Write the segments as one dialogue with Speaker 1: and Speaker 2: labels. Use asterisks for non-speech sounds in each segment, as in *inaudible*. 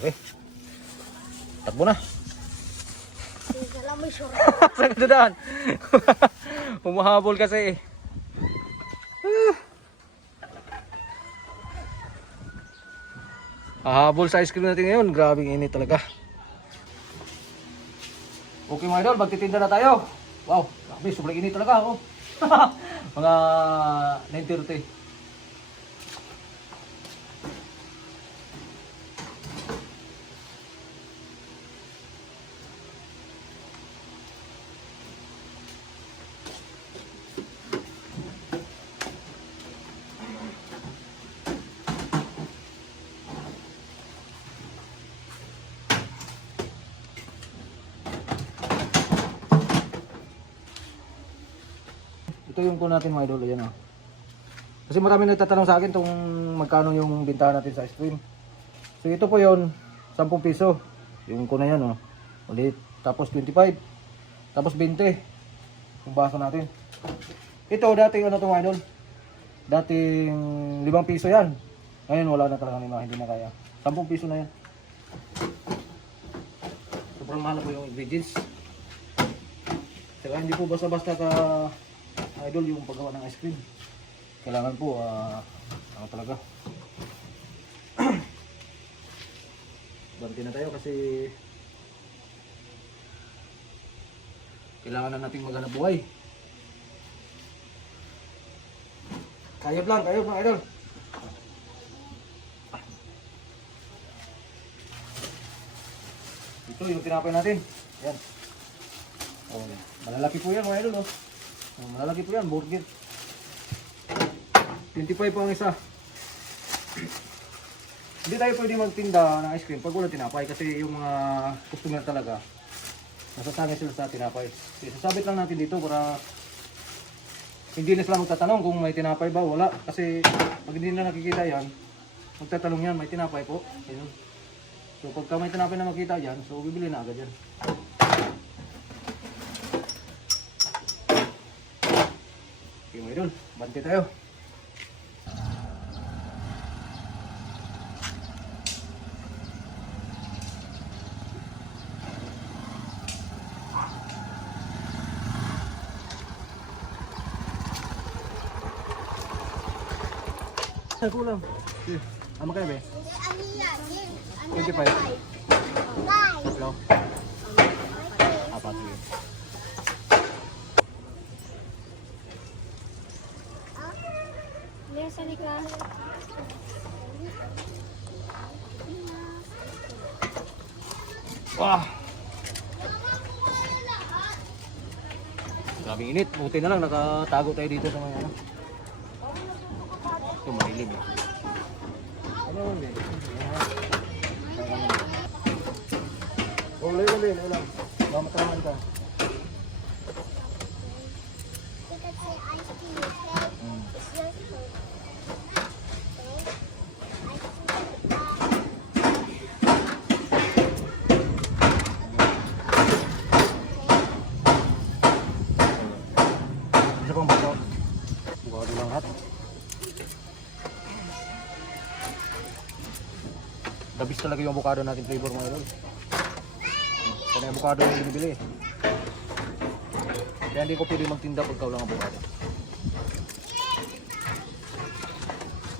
Speaker 1: Okay. Takbo na.
Speaker 2: Salam mo sure. *laughs*
Speaker 1: Saan ka daan? *laughs* Humahabol kasi eh. *sighs* Hahabol sa ice cream natin ngayon. Grabing init talaga. Okay mga idol, magtitinda na tayo. Wow, grabe, sobrang init talaga ako. *laughs* mga 9.30. Ito yung natin mga idol, ayan o. Kasi marami nagtatanong sa akin kung magkano yung bintahan natin sa ice cream. So ito po yon 10 piso. Yung ko na yan o. Ulit. Tapos 25. Tapos 20. Yung baso natin. Ito dating ano to mga idol. Dating 5 piso yan. Ngayon wala na talaga lima, hindi na kaya. 10 piso na yan. Sobrang mahal po yung ingredients. Saka hindi po basta-basta ka idol yung paggawa ng ice cream. Kailangan po, ah, ano talaga. *clears throat* Banti na tayo kasi kailangan na nating maghanap buhay. Kayod lang, kayod mga idol. Ito yung tinapay natin. Yan. Oh, malalaki po yan mga idol. Oh. Oh, malalaki po yan, burger. 25 po ang isa. Hindi tayo pwede magtinda ng ice cream pag wala tinapay kasi yung mga customer talaga nasasanay sila sa tinapay. Kasi sasabit lang natin dito para hindi na sila magtatanong kung may tinapay ba wala kasi pag hindi na nakikita yan magtatanong yan may tinapay po Ayun. so pagka may tinapay na makita yan so bibili na agad yan mga idol bante tayo Ay, kulang. Ano kaya, be?
Speaker 2: Ano yan? Ano
Speaker 1: 25.
Speaker 2: Guys.
Speaker 1: Hello? Apat, sige. Wah! Grabing init. Buti na lang nakatago tayo dito sa mga ano. Ito malilim eh. Ano yun eh? Layo lang, layo lang. Mamataman ka.
Speaker 2: Because say ice cream is
Speaker 1: Hmm.
Speaker 2: it's just for-
Speaker 1: talaga yung avocado natin flavor mga idol. Kaya yung avocado yung binibili. Kaya hindi ko pwede magtinda pagka walang avocado.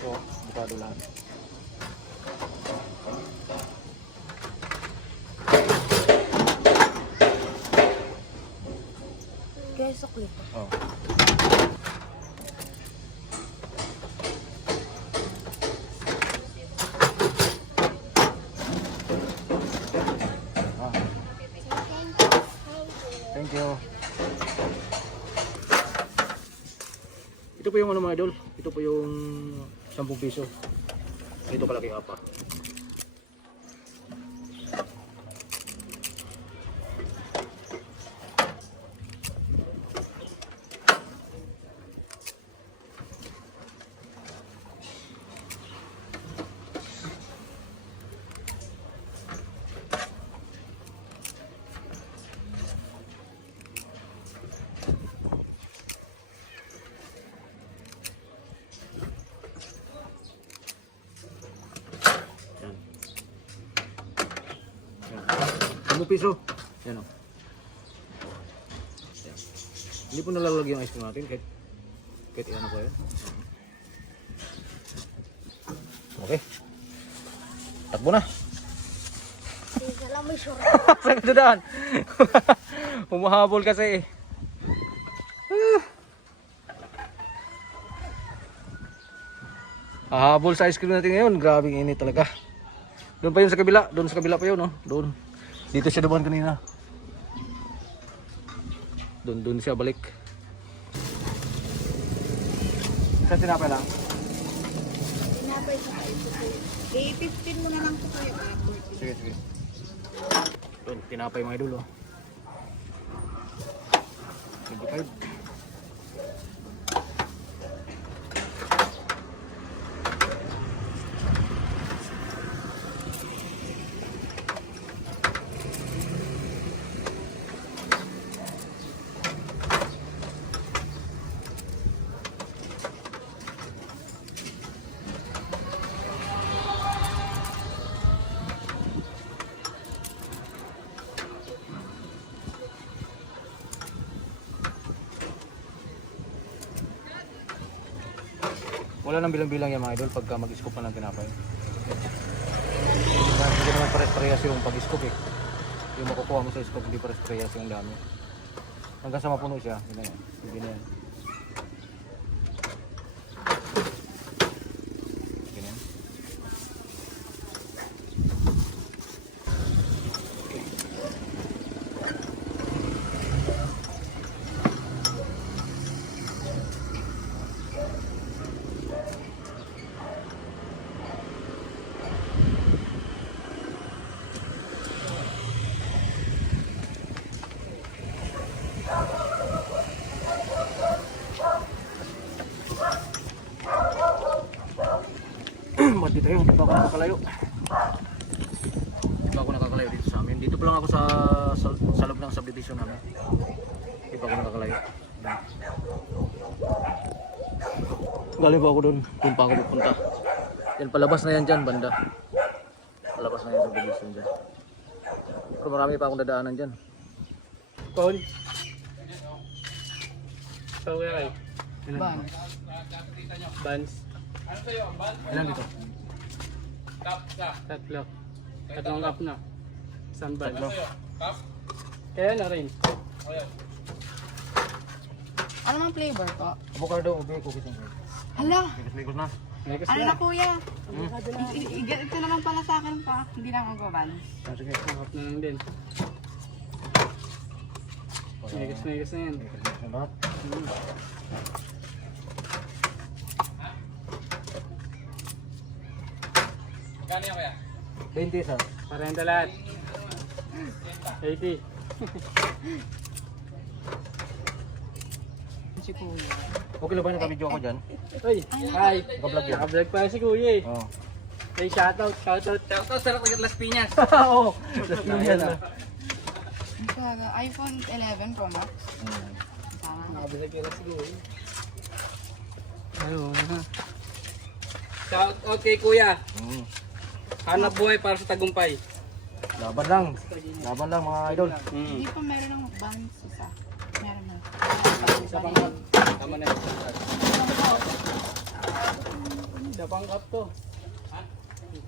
Speaker 1: So, avocado lahat.
Speaker 2: Queso clip.
Speaker 1: Oh. Ito po yung ano mga idol. Ito po yung 10 piso. Ito kalaki apa. 10 piso. Yan o. Yan. Hindi po nalalagyan yung ice cream natin kahit kahit ano pa yan. Okay. Takbo na. Saan ka dadaan? Humahabol kasi eh. Ah. Hahabol sa ice cream natin ngayon. Grabing init talaga. Doon pa yun sa kabila. Doon sa kabila pa yun, no? Doon. Dito siya dumaan kanina. Doon, doon siya balik. Sa tinapay lang?
Speaker 2: Tinapay sa kayo po.
Speaker 3: Eh, 15 mo na lang po kayo. 40.
Speaker 1: Sige, sige. Doon, tinapay mga idol, oh. 25. Wala nang bilang-bilang yan mga idol pagka mag-scoop pa ng tinapay. Hindi naman, hindi naman pares-parehas yung pag-scoop eh. Yung makukuha mo sa scoop, hindi pares-parehas yung dami. Hanggang sa mapuno siya, yun na yan. Hindi na yan. Tayo, hindi pa ako nakakalayo. Ako nakakalayo dito sa amin. Dito pa lang ako sa, sa, sa loob ng subdivision namin. Pa ako nakakalayo. Galing pa ako doon. Doon pa ako pupunta. Yan, palabas na yan dyan, banda. Palabas na yan subdivision dyan. Pero marami pa akong dadaanan dyan.
Speaker 4: Paul. So, where are you?
Speaker 1: Ilan?
Speaker 4: Buns.
Speaker 1: Ilan dito?
Speaker 4: Tatlo. Tatlong cup na. Isang buns.
Speaker 1: Tatlo.
Speaker 4: Kaya na rin.
Speaker 3: Ano mang flavor po?
Speaker 1: Avocado, ube, cookies and cream.
Speaker 3: Hala!
Speaker 1: Na.
Speaker 4: Next
Speaker 3: Ano
Speaker 4: na.
Speaker 3: na kuya? I- i- i- Ito naman pala sa akin pa. Hindi na ako gawan.
Speaker 1: Ah, Sige.
Speaker 4: Cup na lang din. Next, next na yan.
Speaker 1: Likos na lahat.
Speaker 4: Hmm.
Speaker 1: Gani kaya? 20 sa.
Speaker 4: Parenta lahat. 80. *laughs*
Speaker 3: Si kuya.
Speaker 1: Okay lang ba yung nakabidyo ako dyan?
Speaker 4: Uy, hi.
Speaker 1: Nakablog yun.
Speaker 4: Nakablog pa si Kuya eh.
Speaker 1: Oo.
Speaker 4: Hey, shoutout, shoutout. Shoutout sa Las Piñas. *laughs*
Speaker 1: Oo. Yun yan ah.
Speaker 3: Talaga, iPhone 11 Pro Max. Sana.
Speaker 4: Nakablog yun si Kuya. Ayun. Shoutout kay Kuya.
Speaker 1: Hmm.
Speaker 4: Hanap buhay para sa tagumpay.
Speaker 1: Laban lang. Laban lang mga idol.
Speaker 4: Hmm.
Speaker 3: Hindi pa meron ng buns isa. Meron na.
Speaker 4: Isa pang cup. Tama na yun. Isa pang cup to.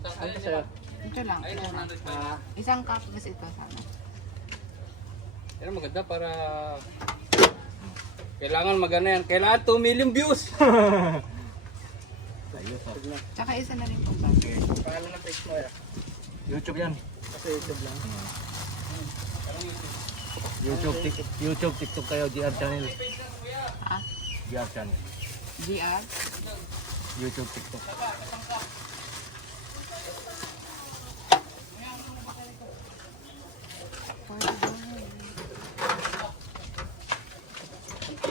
Speaker 4: Ano sa'yo?
Speaker 3: Ito lang. Ito lang.
Speaker 4: Ah,
Speaker 3: Isang cup mas ito sana.
Speaker 4: pero maganda para kailangan magana yan. Kailangan 2 million views. *laughs*
Speaker 3: Tsaka isa na rin po buns.
Speaker 4: Pangalan ng page mo ya.
Speaker 1: YouTube yan.
Speaker 4: Kasi YouTube lang.
Speaker 1: YouTube, tik YouTube, TikTok kayo, GR channel.
Speaker 3: Ah,
Speaker 1: GR channel.
Speaker 3: GR.
Speaker 1: YouTube, TikTok.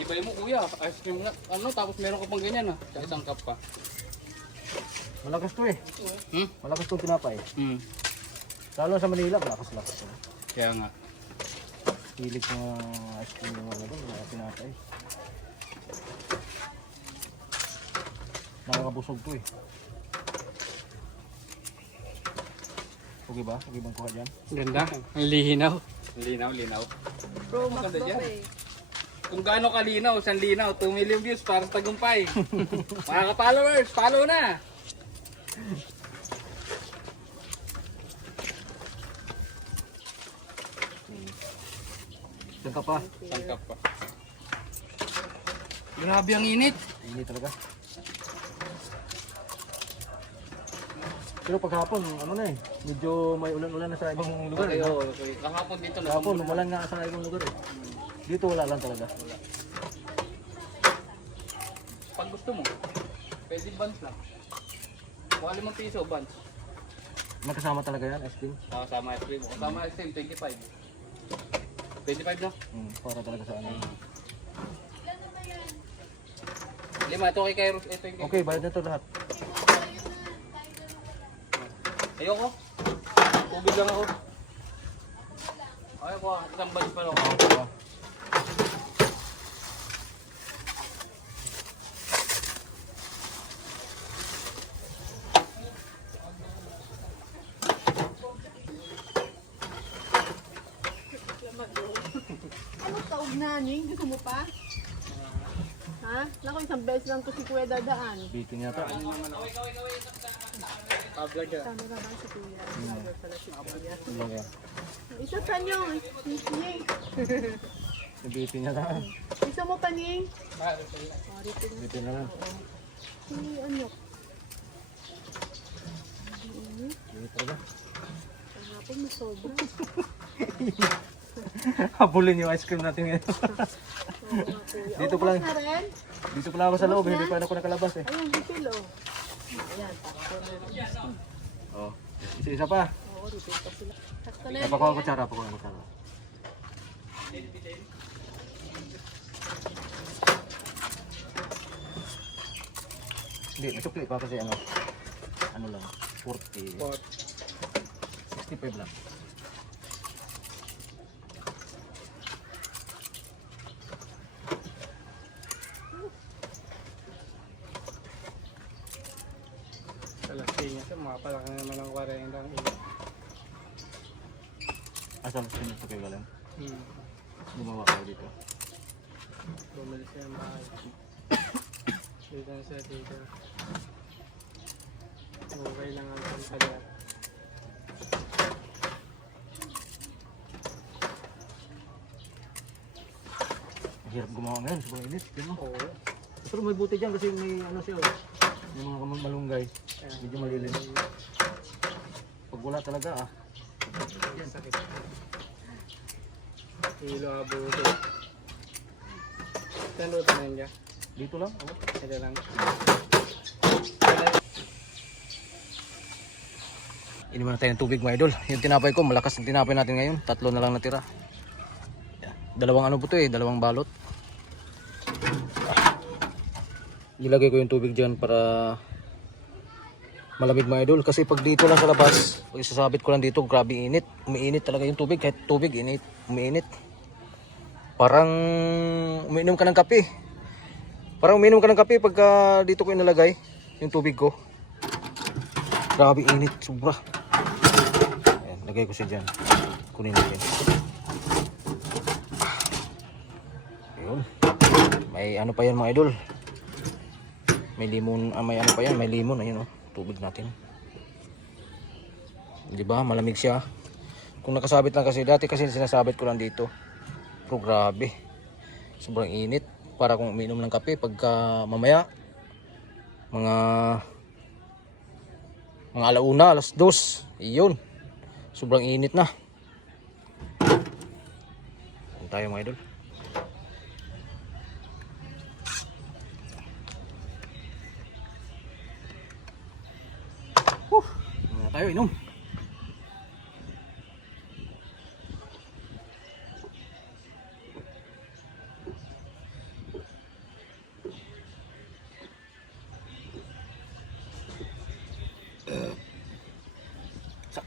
Speaker 4: Ibay mo kuya, ice cream na. Ano, tapos meron ka pang ganyan ah. Sa isang cup pa.
Speaker 1: Malakas to eh.
Speaker 4: Hmm?
Speaker 1: Malakas to tinapay.
Speaker 4: Hmm.
Speaker 1: Lalo sa Manila, malakas-lakas to.
Speaker 4: Kaya nga.
Speaker 1: Hilig mga ice cream ng mga doon, mga tinapay. Nakakabusog to eh. Okay ba? Okay bang kuha dyan?
Speaker 4: Ganda. Ang linaw. Linaw, linaw.
Speaker 3: Pro Max
Speaker 4: Maganda dyan.
Speaker 3: Buffet.
Speaker 4: Kung gaano kalinaw, isang linaw, 2 million views para sa tagumpay. *laughs* Mga ka-followers, follow na!
Speaker 1: Ka pa.
Speaker 4: Sangkap pa. Grabe ang init.
Speaker 1: Hindi talaga. Pero paghapon, ano na eh, medyo may ulan-ulan na sa ibang lugar
Speaker 4: Okay,
Speaker 1: eh.
Speaker 4: oh, okay. Kahapon dito na.
Speaker 1: Kahapon, umulan nga sa ibang lugar eh. Dito wala lang talaga.
Speaker 4: Pag gusto mo, pwede buns lang. Kuha limang piso, buns.
Speaker 1: Magkasama talaga yan, ice cream.
Speaker 4: Kasama ice cream. Kasama ice cream, 25. 25 no?
Speaker 1: Hmm, para talaga sa ano.
Speaker 4: Lima, ito kay Kairos. Ito yung
Speaker 1: Okay, bayad na to lahat.
Speaker 4: Ayoko. Tubig lang ako. Ayoko, isang buns pa lang ako.
Speaker 3: Ning? Gusto mo pa? Ha? Naku, isang beses lang to si Kuya dadaan.
Speaker 1: Bitin yata.
Speaker 4: Tabla ka.
Speaker 3: Tama na ba si Kuya? Sabi pala si Kuya.
Speaker 1: Ano lang yan.
Speaker 3: Isa pa niyo, Ning.
Speaker 1: Bitin yata.
Speaker 3: Isa mo pa, Ning. Oh, repeat na.
Speaker 1: Bitin na lang.
Speaker 3: Si ano?
Speaker 1: Bitin talaga.
Speaker 3: Kahapon sobra. *laughs* *laughs*
Speaker 1: Habulin yung ice cream natin ngayon. *laughs* Dito pa lang. Dito pala ako sa loob, hindi pa ako nakalabas eh.
Speaker 3: Ayun, refill, oh. Ayan.
Speaker 1: Oh. Isa-isa pa.
Speaker 3: Oo, refill pa sila. Takto na
Speaker 1: Napakuha ang kutsara, pakuha ang kutsara. Hindi, masukli pa kasi ano, ano lang, 40, 65 lang.
Speaker 4: Sa lasing ito, mapalaki naman ang 40 ang init.
Speaker 1: Asan sa inyo kayo galing?
Speaker 4: Hmm.
Speaker 1: Gumawa kayo dito.
Speaker 4: Bumalik siya ang bahay. Dito na siya dito. Okay lang ang pagpalit.
Speaker 1: Mahirap gumawa ngayon, sobrang init. Mo.
Speaker 4: Oo.
Speaker 1: Pero may buti dyan kasi may ano siya, oh. may mga kamang malunggay. Medyo malilim. Pag wala talaga ah.
Speaker 4: Sakit. Hilo abuto. Saan luto na yun?
Speaker 1: Dito lang. Oh.
Speaker 4: Ito lang.
Speaker 1: Iniwan na tayo ng tubig mga idol. Yung tinapay ko, malakas ang tinapay natin ngayon. Tatlo na lang natira. Dalawang ano po to eh, dalawang balot. Ilagay ko yung tubig dyan para malamig mga idol. Kasi pag dito lang sa labas, pag isasabit ko lang dito, grabe init. Umiinit talaga yung tubig. Kahit tubig, init. Umiinit. Parang umiinom ka ng kape. Parang umiinom ka ng kape pagka dito ko inalagay yung tubig ko. Grabe init, sobra. Ayan, lagay ko siya dyan. Kunin natin. Ayun. May ano pa yan mga idol. May limon, ah, may ano pa yan, may limon. Ayun oh, tubig natin. Di ba? Malamig siya. Kung nakasabit lang kasi, dati kasi sinasabit ko lang dito. Pero grabe. Sobrang init. Para kung uminom ng kape pagka mamaya mga mga alauna, alas dos. Iyon. Sobrang init na. Ayan tayo mga idol. Whew. Tayo inom.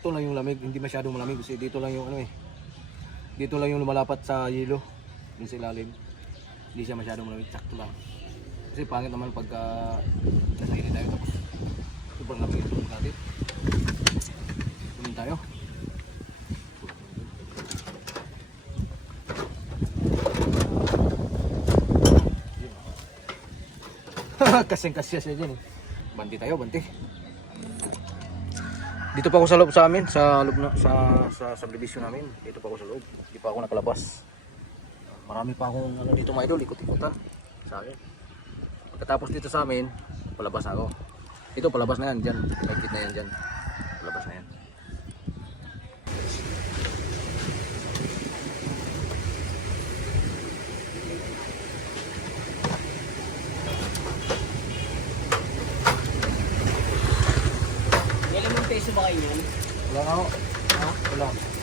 Speaker 1: sakto lang yung lamig, hindi masyadong malamig kasi dito lang yung ano eh. Dito lang yung lumalapat sa yelo, dun sa ilalim. Hindi siya masyadong malamig, sakto lang. Kasi pangit naman pagka nasa init tayo tapos sobrang lamig ito natin. Kunin tayo. *laughs* Kasing-kasya siya dyan eh. Banti tayo, banti. Dito pa ako sa loob sa amin, sa loob na, sa, sa subdivision namin. Dito pa ako sa loob. Hindi pa ako nakalabas. Marami pa akong ano dito mga idol, ikot-ikutan sa akin. Pagkatapos dito sa amin, palabas ako. Ito palabas na yan, dyan. Pinagkit na yan dyan. Palabas na yan.
Speaker 5: Kayo yun?
Speaker 1: Wala ako. Ha? Wala.